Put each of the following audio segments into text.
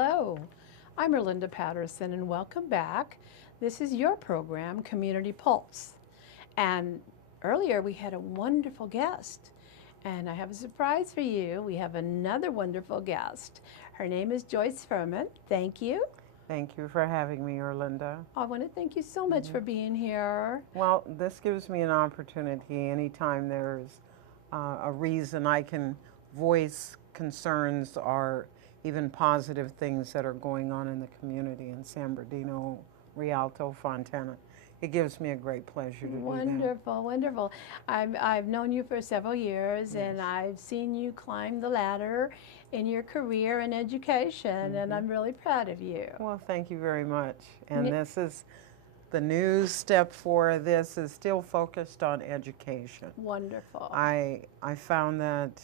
Hello, I'm Erlinda Patterson, and welcome back. This is your program, Community Pulse. And earlier we had a wonderful guest, and I have a surprise for you. We have another wonderful guest. Her name is Joyce Furman. Thank you. Thank you for having me, Erlinda. I want to thank you so much for being here. Well, this gives me an opportunity anytime there's a reason I can voice concerns or even positive things that are going on in the community in San Bernardino, Rialto, Fontana. It gives me a great pleasure to do that. Wonderful, wonderful. I've known you for several years, and I've seen you climb the ladder in your career and education, and I'm really proud of you. Well, thank you very much. And this is the new step for this is still focused on education. Wonderful. I found that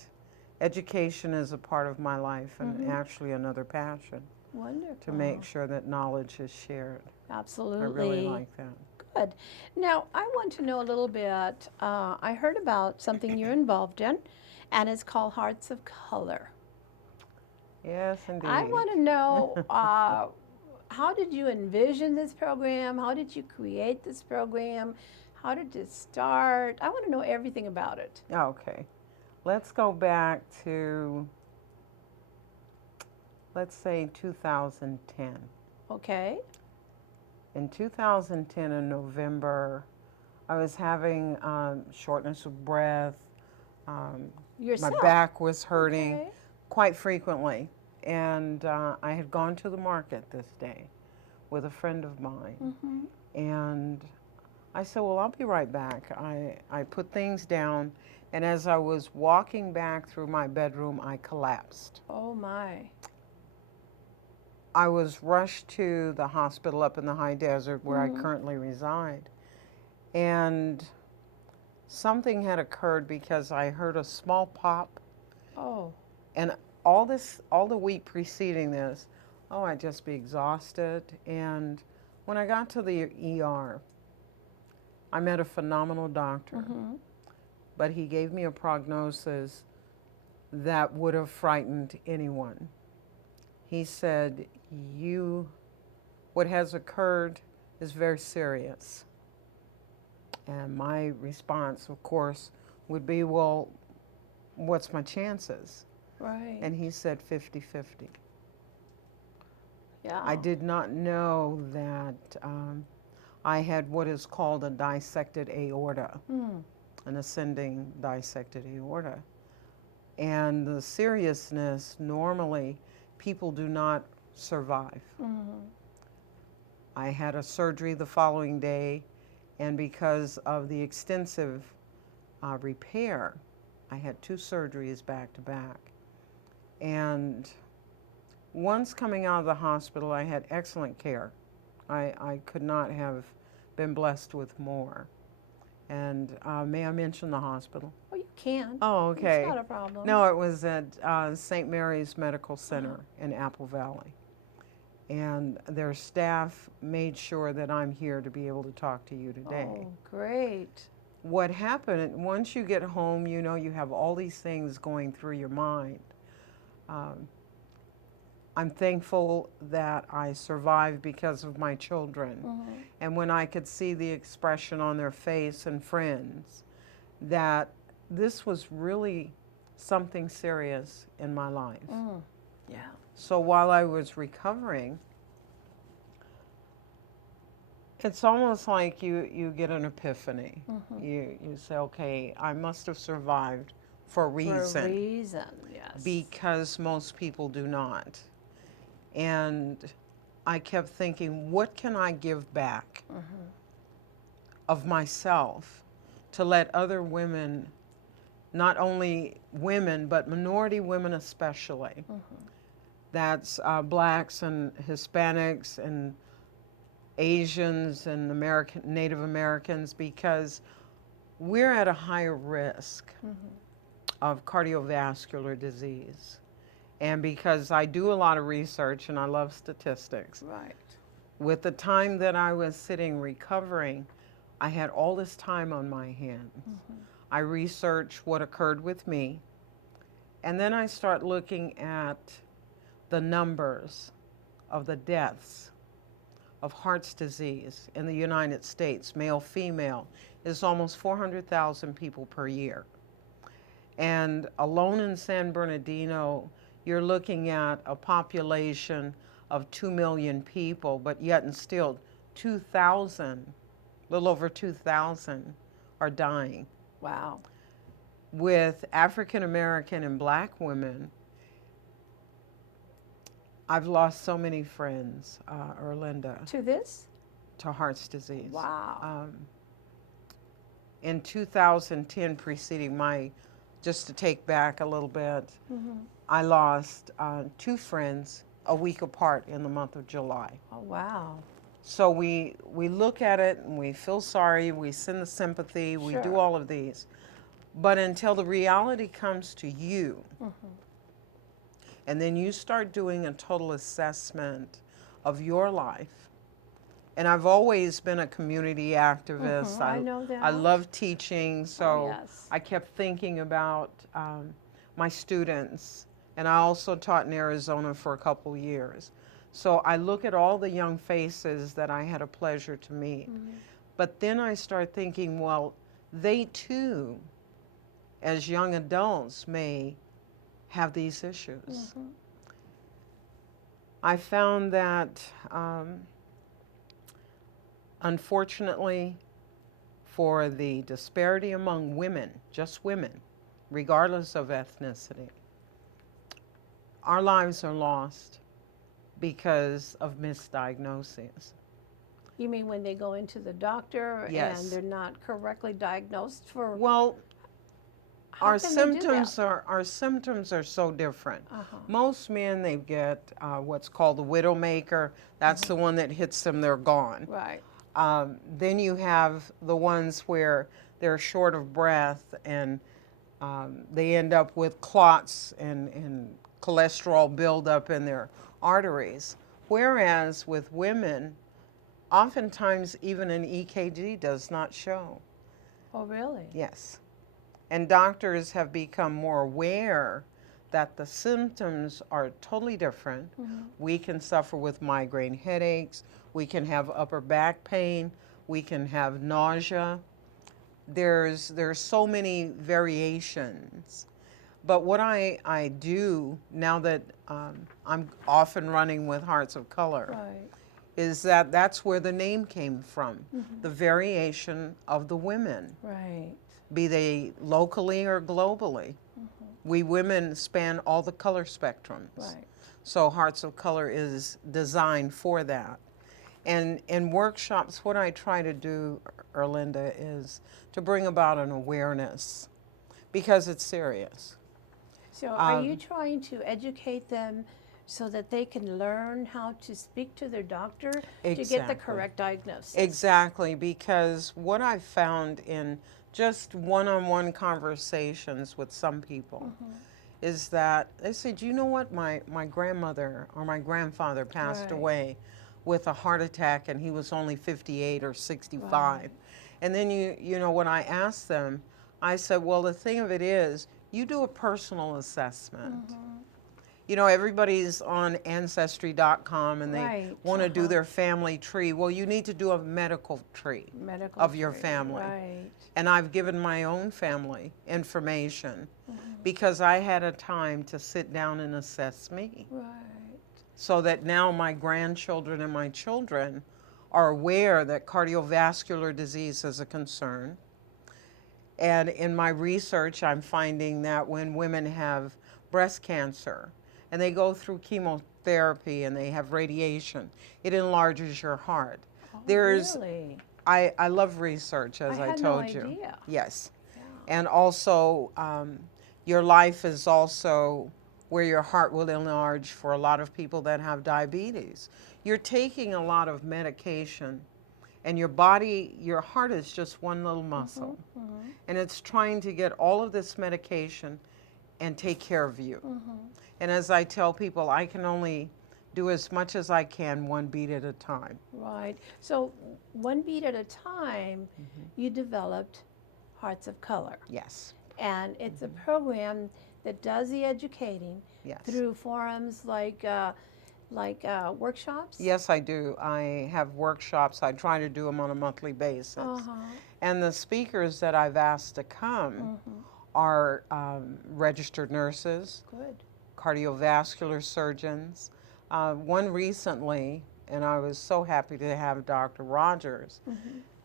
education is a part of my life and actually another passion Wonderful. to make sure that knowledge is shared. Absolutely. I really like that. Good. Now, I want to know a little bit. I heard about something you're involved in, and it's called Hearts of Color. Yes, indeed. I want to know how did you envision this program? How did you create this program? How did it start? I want to know everything about it. Okay. Let's go back to, let's say, 2010. Okay. In 2010, in November, I was having shortness of breath. Yourself? My back was hurting Okay. quite frequently. And I had gone to the market this day with a friend of mine. And I said, well, I'll be right back. I put things down. And as I was walking back through my bedroom, I collapsed. Oh, my. I was rushed to the hospital up in the high desert where I currently reside. And something had occurred because I heard a small pop. Oh. And all the week preceding this, I'd just be exhausted. And when I got to the ER, I met a phenomenal doctor. But he gave me a prognosis that would have frightened anyone. He said, what has occurred is very serious. And my response, of course, would be, well, what's my chances? Right. And he said 50-50. Yeah. I did not know that I had what is called a dissected aorta, an ascending dissected aorta. And the seriousness, normally, people do not survive. I had a surgery the following day, and because of the extensive repair, I had 2 surgeries back to back. And once coming out of the hospital, I had excellent care. I could not have been blessed with more. And may I mention the hospital? Oh, you can. Oh, okay. It's not a problem. No, it was at St. Mary's Medical Center in Apple Valley. And their staff made sure that I'm here to be able to talk to you today. Oh, great. What happened, once you get home, you know, you have all these things going through your mind. I'm thankful that I survived because of my children. And when I could see the expression on their face and friends, that this was really something serious in my life. Yeah. So while I was recovering, it's almost like you get an epiphany. You say, okay, I must have survived for a reason. For a reason, yes. Because most people do not. And I kept thinking, what can I give back of myself to let other women, not only women, but minority women especially, that's blacks and Hispanics and Asians and Native Americans, because we're at a higher risk of cardiovascular disease. And because I do a lot of research and I love statistics, Right. with the time that I was sitting recovering, I had all this time on my hands. I researched what occurred with me, and then I start looking at the numbers of the deaths of heart disease in the United States, male, female, is almost 400,000 people per year. And alone in San Bernardino, you're looking at a population of 2 million people, but yet and still 2,000, a little over 2,000 are dying. Wow. With African American and Black women, I've lost so many friends, Erlinda, To this? to heart disease. Wow. In 2010, preceding my, just to take back a little bit, I lost 2 friends a week apart in the month of July. Oh, wow. So we look at it and we feel sorry, we send the sympathy, we do Sure. all of these. But until the reality comes to you, and then you start doing a total assessment of your life. And I've always been a community activist. I know that. I love teaching, so yes. I kept thinking about my students. And I also taught in Arizona for a couple years. So I look at all the young faces that I had a pleasure to meet. But then I start thinking, well, they too, as young adults, may have these issues. I found that, unfortunately, for the disparity among women, just women, regardless of ethnicity, our lives are lost because of misdiagnoses. You mean when they go into the doctor Yes. and they're not correctly diagnosed for? Well, How our can they do symptoms that? are so different. Uh-huh. Most men, they get what's called the widowmaker. That's the one that hits them, they're gone. Right. Then you have the ones where they're short of breath and they end up with clots and cholesterol buildup in their arteries. Whereas with women, oftentimes even an EKG does not show. Oh, really? Yes. And doctors have become more aware that the symptoms are totally different. We can suffer with migraine headaches. We can have upper back pain. We can have nausea. There's so many variations. But what I do now that I'm off and running with Hearts of Color Right. is that that's where the name came from, the variation of the women, Right. be they locally or globally. We women span all the color spectrums. Right. So Hearts of Color is designed for that. And in workshops, what I try to do, Erlinda, is to bring about an awareness because it's serious. So are you trying to educate them so that they can learn how to speak to their doctor to get the Exactly. correct diagnosis? Exactly, because what I've found in just one-on-one conversations with some people is that they said, you know what, my grandmother or my grandfather passed Right. away with a heart attack and he was only 58 or 65. Right. And then you know, when I asked them, I said, well, the thing of it is, you do a personal assessment. You know, everybody's on Ancestry.com and they Right, want to do their family tree. Well, you need to do a medical tree Medical of your tree, family. Right. And I've given my own family information because I had a time to sit down and assess me. Right. So that now my grandchildren and my children are aware that cardiovascular disease is a concern. And in my research, I'm finding that when women have breast cancer and they go through chemotherapy and they have radiation, it enlarges your heart. Oh, There's, really? I love research, as I had told no you. idea. Yes. Yeah. And also, your life is also where your heart will enlarge for a lot of people that have diabetes. You're taking a lot of medication and your body, your heart is just one little muscle. And it's trying to get all of this medication and take care of you. And as I tell people, I can only do as much as I can, one beat at a time. Right. So one beat at a time, you developed Hearts of Color. Yes. And it's a program that does the educating Yes. through forums like like workshops? Yes, I do. I have workshops. I try to do them on a monthly basis. Uh-huh. And the speakers that I've asked to come are registered nurses, Good. cardiovascular surgeons. One recently, and I was so happy to have Dr. Rogers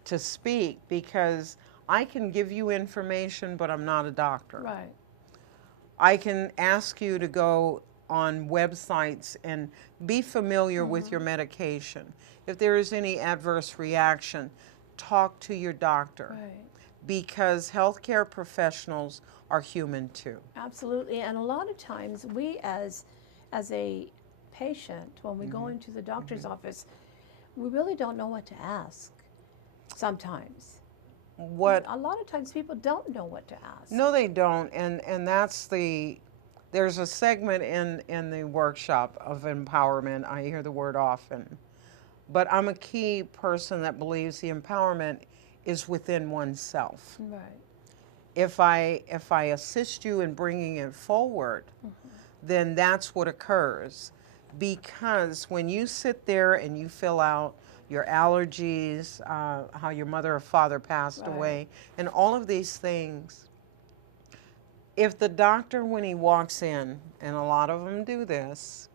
to speak because I can give you information, but I'm not a doctor. Right. I can ask you to go on websites and be familiar with your medication. If there is any adverse reaction, talk to your doctor Right. because healthcare professionals are human too. Absolutely. And a lot of times we as a patient, when we go into the doctor's office, we really don't know what to ask sometimes. What A lot of times people don't know what to ask. No, they don't, and that's there's a segment in the workshop of empowerment. I hear the word often, but I'm a key person that believes the empowerment is within oneself. Right. If I assist you in bringing it forward, then that's what occurs, because when you sit there and you fill out your allergies, how your mother or father passed Right. away, and all of these things. If the doctor, when he walks in, and a lot of them do this,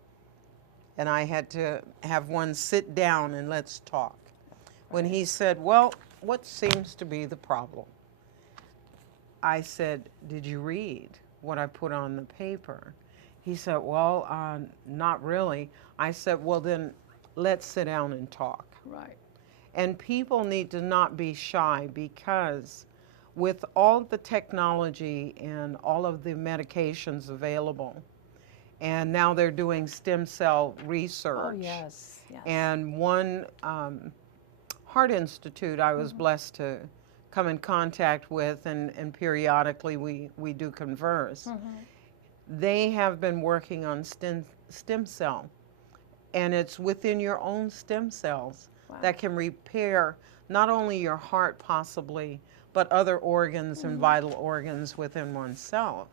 and I had to have one sit down and let's talk. When he said, well, what seems to be the problem? I said, did you read what I put on the paper? He said, well, not really. I said, well, then let's sit down and talk. Right. And people need to not be shy, because with all the technology and all of the medications available, and now they're doing stem cell research. Oh, yes. Yes. And one heart institute I was blessed to come in contact with, and periodically we do converse. They have been working on stem cell, and it's within your own stem cells that can repair not only your heart possibly, but other organs and vital organs within oneself.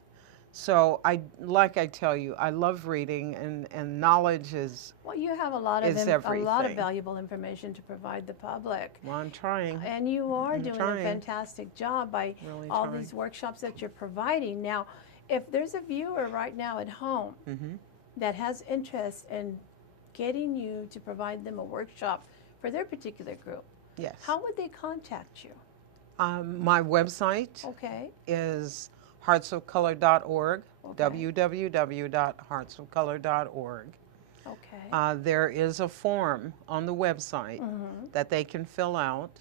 So like I tell you, I love reading, and knowledge is, Well, you have a lot of everything. valuable information to provide the public. well, I'm trying. And you are I'm doing a trying. fantastic job by Really all trying. these workshops that you're providing. Now, if there's a viewer right now at home that has interest in getting you to provide them a workshop for their particular group, Yes. how would they contact you? My website Okay. is heartsofcolor.org, Okay. www.heartsofcolor.org. Okay. There is a form on the website that they can fill out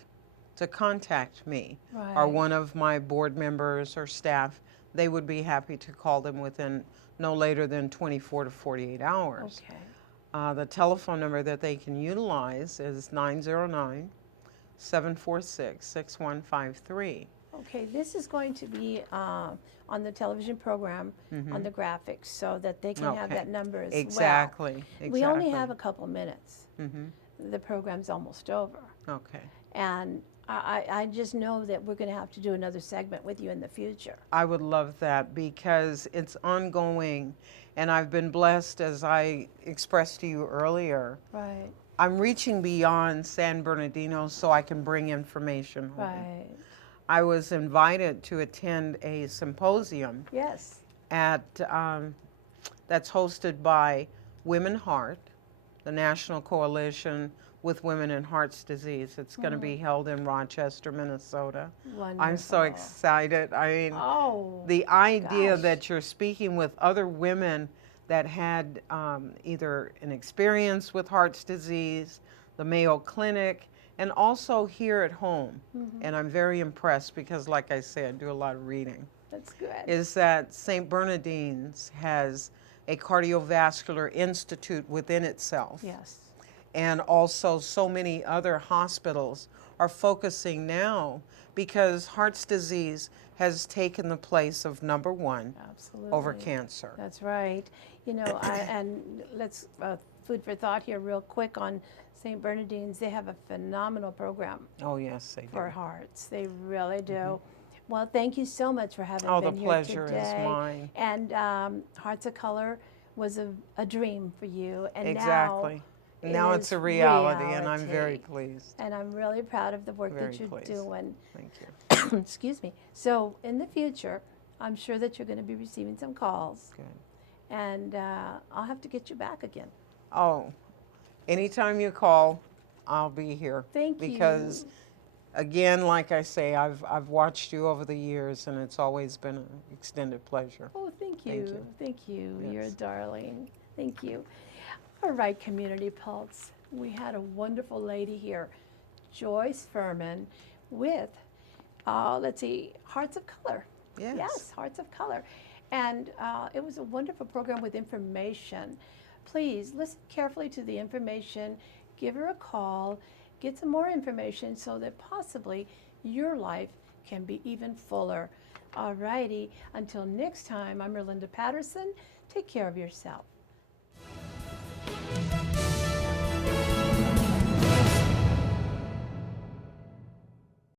to contact me, or Right. one of my board members or staff. They would be happy to call them within no later than 24 to 48 hours. Okay. The telephone number that they can utilize is 909-746-6153. Okay, this is going to be on the television program on the graphics so that they can have Okay. that number as Exactly. well. Exactly. We only have a couple minutes. Mm-hmm. The program's almost over. Okay. And I just know that we're going to have to do another segment with you in the future. I would love that, because it's ongoing, and I've been blessed, as I expressed to you earlier. Right, I'm reaching beyond San Bernardino so I can bring information home. right. I was invited to attend a symposium Yes. at that's hosted by Women Heart, the National Coalition with Women and Heart's Disease. It's going to be held in Rochester, Minnesota. Wonderful. I'm so excited. I mean, Oh, the idea gosh. that you're speaking with other women that had either an experience with heart's disease, the Mayo Clinic, and also here at home. And I'm very impressed because, like I said, I do a lot of reading. that's good. Is that St. Bernardine's has a cardiovascular institute within itself. Yes. And also so many other hospitals are focusing now, because heart's disease has taken the place of number one Absolutely. over cancer. That's right. You know, and let's food for thought here real quick on St. Bernardine's. They have a phenomenal program Oh, yes, they do. for hearts. They really do. Well, thank you so much for having Oh, been the here pleasure today. is mine. And Hearts of Color was a dream for you, and Exactly. it Now it's is a reality, and I'm very reality. pleased. And I'm really proud of the work Very that you're pleased. doing. Thank you. Excuse me. So in the future, I'm sure that you're going to be receiving some calls, Good. and I'll have to get you back again. Oh, anytime you call, I'll be here. Thank Because, you. again, like I say, I've watched you over the years, and it's always been an extended pleasure. Oh, thank you. Thank you. Thank you. You're a Yes. darling. Thank you. All right, Community Pulse. We had a wonderful lady here, Joyce Furman, with, let's see, Hearts of Color. Yes. Hearts of Color. And it was a wonderful program with information. Please listen carefully to the information, give her a call, get some more information so that possibly your life can be even fuller. All righty, until next time, I'm Erlinda Patterson. Take care of yourself.